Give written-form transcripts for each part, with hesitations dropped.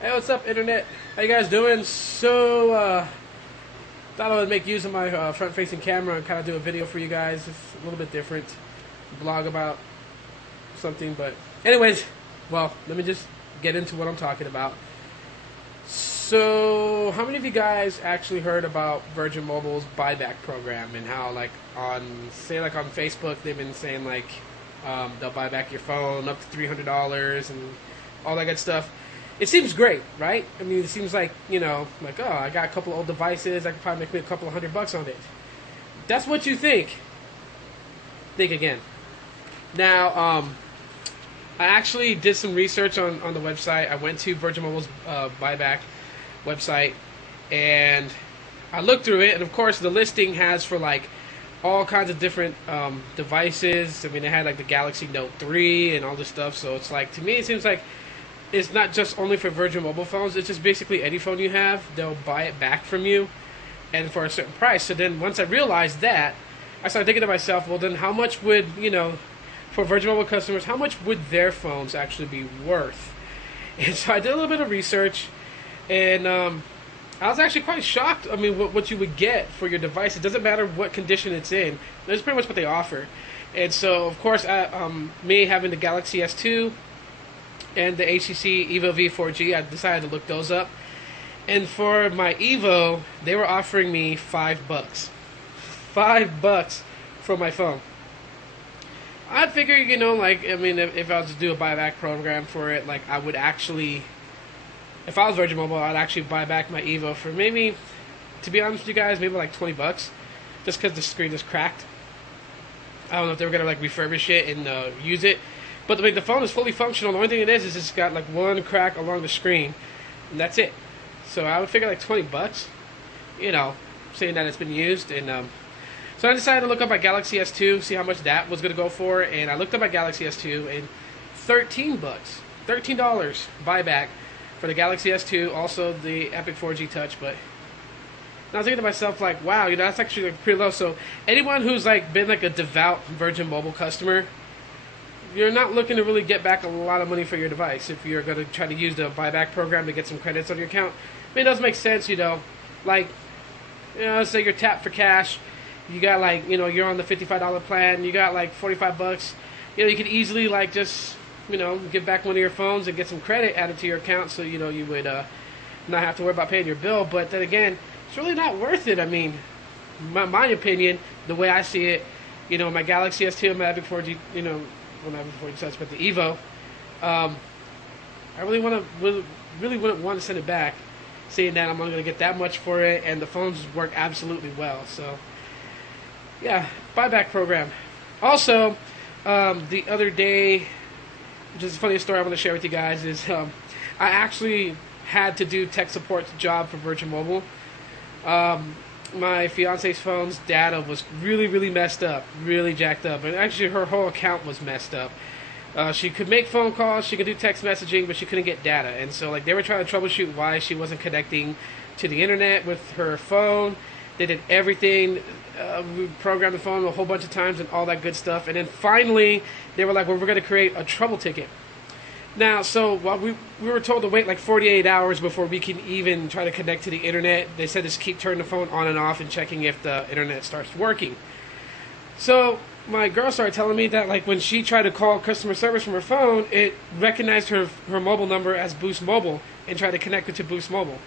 Hey, what's up, internet? How you guys doing? Thought I would make use of my front-facing camera and kind of do a video for you guys. It's a little bit different, blog about something. But anyways, well, let me just get into what I'm talking about. So, how many of you guys actually heard about Virgin Mobile's buyback program and how, like, on Facebook, they've been saying they'll buy back your phone up to $300 and all that good stuff. It seems great, right? I mean, it seems like, oh, I got a couple of old devices, I could probably make me a couple of $100 on it. That's what you think. Think again. Now, I actually did some research on the website. I went to Virgin Mobile's buyback website, and I looked through it, and of course, the listing has for, all kinds of different devices. I mean, they had, the Galaxy Note 3 and all this stuff, so it's to me, it seems like it's not just only for Virgin Mobile phones. It's just basically any phone you have, they'll buy it back from you, and for a certain price. So then once I realized that, I started thinking to myself, well, then how much would, for Virgin Mobile customers, how much would their phones actually be worth? And so I did a little bit of research, and I was actually quite shocked. I mean, what you would get for your device. It doesn't matter what condition it's in. That's pretty much what they offer. And so, of course, me having the Galaxy S2 and the HTC Evo V4G, I decided to look those up. And for my Evo, they were offering me $5. $5 for my phone. I'd figure, if I was to do a buyback program for it, I would actually, if I was Virgin Mobile, I'd actually buy back my Evo for maybe, to be honest with you guys, maybe $20, just because the screen is cracked. I don't know if they were gonna refurbish it and use it, but the phone is fully functional. The only thing it is it's got one crack along the screen, and that's it. So I would figure $20, saying that it's been used. And so I decided to look up my Galaxy S2, see how much that was gonna go for, and I looked up my Galaxy S2 and $13, $13 buyback for the Galaxy S2, also the Epic 4G Touch. But I was thinking to myself, wow, that's actually pretty low. So anyone who's been a devout Virgin Mobile customer, you're not looking to really get back a lot of money for your device if you're going to try to use the buyback program to get some credits on your account. I mean, it does make sense, say you're tapped for cash, you got you're on the $55 plan, you got $45, you could easily just give back one of your phones and get some credit added to your account, so you would not have to worry about paying your bill. But then again, it's really not worth it. I mean, my opinion, the way I see it, my Galaxy S2 and my Epic 4G, well, not before you touch, but the Evo, I really wouldn't want to send it back, seeing that I'm only going to get that much for it, and the phones work absolutely well. So, yeah, buyback program. Also, the other day, which is the funniest story I want to share with you guys, is I actually had to do tech support job for Virgin Mobile. My fiance's phone's data was really messed up, really jacked up, and actually her whole account was messed up. She could make phone calls, she could do text messaging, but she couldn't get data. And so they were trying to troubleshoot why she wasn't connecting to the internet with her phone. They did everything, we programmed the phone a whole bunch of times and all that good stuff. And then finally they were like, well, we're going to create a trouble ticket. Now, so while we were told to wait 48 hours before we can even try to connect to the internet. They said just keep turning the phone on and off and checking if the internet starts working. So my girl started telling me that when she tried to call customer service from her phone, it recognized her mobile number as Boost Mobile and tried to connect it to Boost Mobile.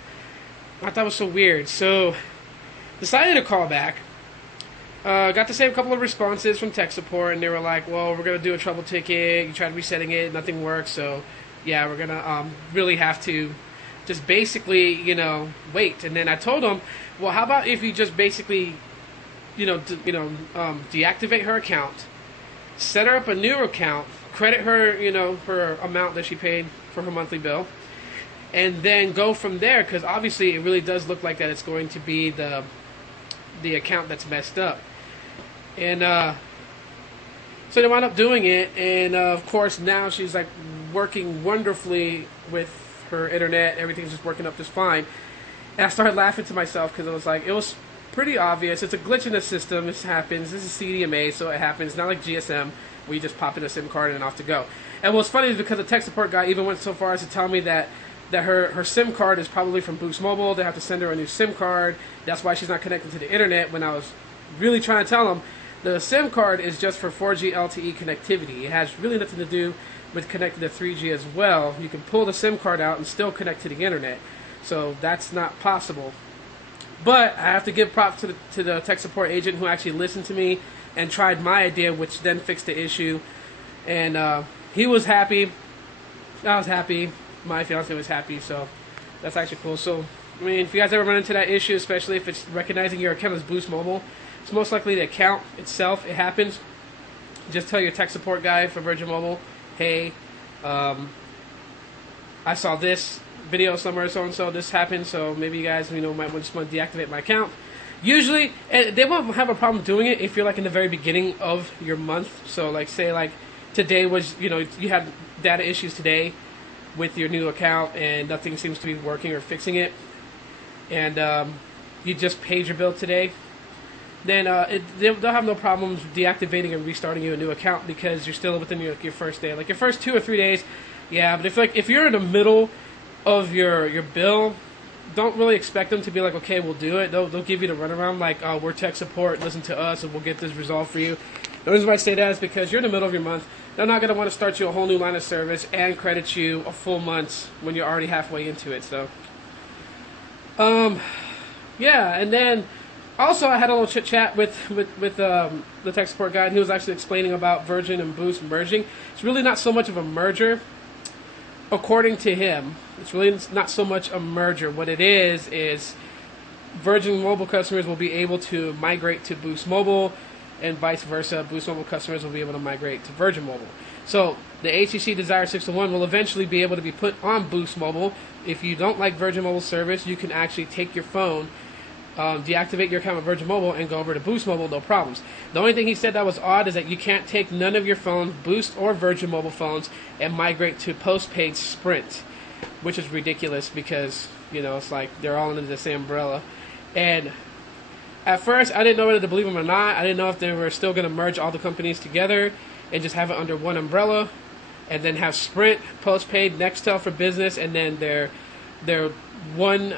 I thought it was so weird. So decided to call back. Got the same couple of responses from tech support, and they were like, well, we're going to do a trouble ticket. You tried resetting it, nothing works. So, yeah, we're going to really have to just basically, wait. And then I told them, well, how about if you just basically, deactivate her account, set her up a new account, credit her, her amount that she paid for her monthly bill, and then go from there, because obviously it really does look like that it's going to be the account that's messed up. And so they wound up doing it, and of course now she's working wonderfully with her internet. Everything's just working up just fine. And I started laughing to myself because it was pretty obvious. It's a glitch in the system. This happens. This is CDMA, so it happens. Not like GSM, where you just pop in a SIM card and off to go. And what's funny is because the tech support guy even went so far as to tell me that that her SIM card is probably from Boost Mobile. They have to send her a new SIM card. That's why she's not connected to the internet. When I was really trying to tell them, the SIM card is just for 4G LTE connectivity. It has really nothing to do with connecting to 3G as well. You can pull the SIM card out and still connect to the internet. So that's not possible. But I have to give props to the tech support agent who actually listened to me and tried my idea, which then fixed the issue. And he was happy. I was happy. My fiance was happy. So that's actually cool. So, I mean, if you guys ever run into that issue, especially if it's recognizing your account as Boost Mobile, it's most likely the account itself. It happens. Just tell your tech support guy for Virgin Mobile, hey, I saw this video somewhere, so-and-so, this happened, so maybe you guys, might just want to deactivate my account. Usually, they won't have a problem doing it if you're, like, in the very beginning of your month. So, like, say, like, today was, you had data issues today with your new account, and nothing seems to be working or fixing it, and you just paid your bill today, then they'll have no problems deactivating and restarting you a new account because you're still within your first day. Like, your first 2 or 3 days, yeah, but if you're in the middle of your bill, don't really expect them to be like, okay, we'll do it. They'll give you the runaround, like, oh, we're tech support, listen to us, and we'll get this resolved for you. The reason why I say that is because you're in the middle of your month. They're not going to want to start you a whole new line of service and credit you a full month when you're already halfway into it. So, yeah, and then also I had a little chit chat with the tech support guy, and he was actually explaining about Virgin and Boost merging. It's really not so much of a merger. According to him, it's really not so much a merger. What it is Virgin Mobile customers will be able to migrate to Boost Mobile, and vice versa. Boost Mobile customers will be able to migrate to Virgin Mobile. So the HTC Desire 601 will eventually be able to be put on Boost Mobile. If you don't like Virgin Mobile service, you can actually take your phone, deactivate your account with Virgin Mobile, and go over to Boost Mobile, no problems. The only thing he said that was odd is that you can't take none of your phones, Boost or Virgin Mobile phones, and migrate to postpaid Sprint, which is ridiculous because, it's like they're all under the same umbrella. And at first, I didn't know whether to believe them or not. I didn't know if they were still going to merge all the companies together and just have it under one umbrella, and then have Sprint, postpaid, Nextel for business, and then they're one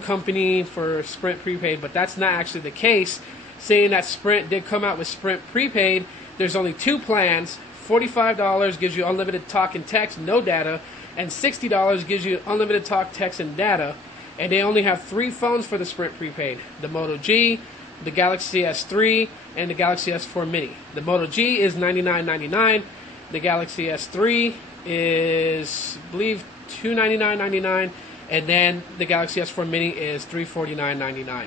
company for Sprint prepaid. But that's not actually the case. Saying that Sprint did come out with Sprint prepaid, there's only 2 plans. $45 gives you unlimited talk and text, no data, and $60 gives you unlimited talk, text, and data. And they only have 3 phones for the Sprint prepaid: the Moto G, the Galaxy S3, and the Galaxy S4 Mini. The Moto G is $99.99. The Galaxy S3 is, I believe, $299.99. And then the Galaxy S4 Mini is $349.99.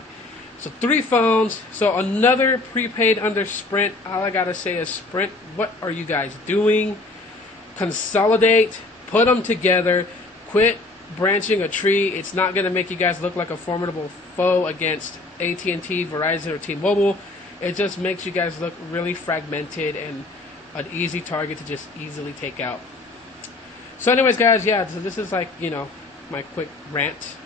So 3 phones. So another prepaid under Sprint. All I gotta say is, Sprint, what are you guys doing? Consolidate, put them together, quit branching a tree. It's not gonna make you guys look like a formidable foe against AT&T, Verizon, or T-Mobile. It just makes you guys look really fragmented and an easy target to just easily take out. So anyways, guys, yeah, so this is like, my quick rant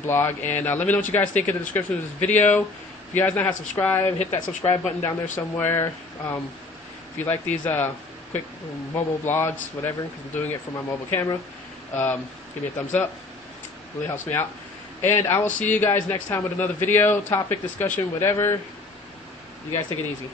blog, and let me know what you guys think in the description of this video. If you guys not have subscribed, hit that subscribe button down there somewhere. If you like these quick mobile vlogs, whatever, because I'm doing it from my mobile camera, give me a thumbs up. Really helps me out. And I will see you guys next time with another video, topic, discussion, whatever. You guys take it easy.